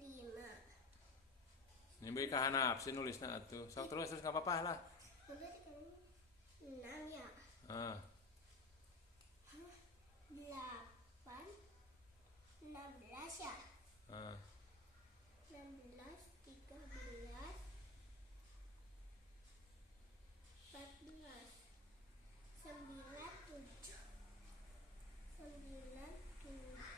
5. Ini beri kahana absen nulisnya atuh. Sok terus nggak apa-apa lah. 6 ya. Ah, 8, 16 ya. ah. 16, 13, 14, 9, 7, 9, 7.